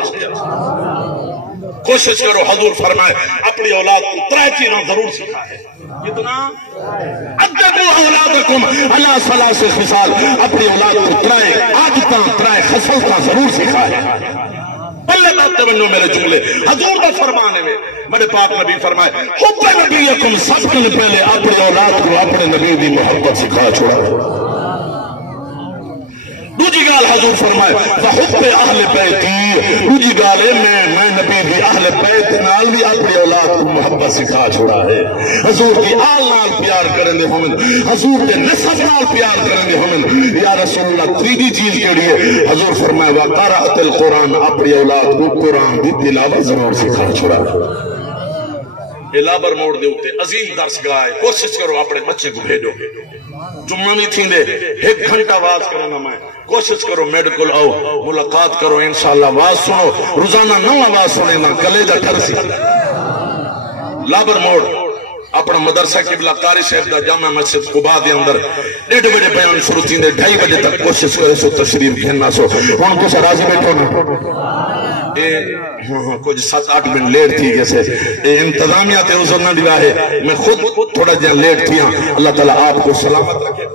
کوشش کرو حضور فرمائے اپنی اولاد کو 3 چیزیں ضرور سکھائے کتنا ادبوا اولادکم علی ثلاث خصال اپنی اولاد کو 3 عادتاں 3 خصلتاں ضرور سکھائے پہلے بات توجہ میرے جملے حضور کا فرمانے میں میرے پاک نبی فرمائے حب نبیکم سب سے پہلے اپنی اولاد کو اپنے نبی دی محبت سکھا چھوڑا دوجی گال حضور فرمائے وحب اہل بیتی دوجی گال ہے میں نبی دی اہل بیت نال بھی اپنی اولاد کو محبت سکھا چھوڑا ہے حضور کی آل نال پیار کریں دے ہمیں حضور کے نسب نال پیار کریں دے ہمیں یا رسول اللہ تیجی چیز کے لیے حضور فرمائے وقرأت القرآن اپنی اولاد کو قرآن دی تلاوت ضرور سکھا چھوڑا لابر موڑ دے ہوتے عظیم درس گائے کوشش کرو اپنے بچے کو بھیجو جمعہ نہیں تھی دے 1 گھنٹہ آواز کرنا میں کوشش کرو میڈیکل آؤ ملاقات کرو انشاءاللہ آواز سنو روزانہ 9 آواز سنے نا کلیجہ ٹھرسی لابر موڑ اپنا مدرسہ قبلہ قاری صاحب دا جامع مسجد قباء دے اندر 1:30 بجے بیان شروع تھی دے 2:30 بجے تک کوشش کرے سو تشریف گھننا سو ہن تو راضی بیٹھو نا کچھ 7-8 منٹ لیٹ تھی جیسے انتظامیہ تے عذر نہ دیا ہے میں خود تھوڑا جہاں لیٹ تھی اللہ تعالیٰ آپ کو سلامت رکھے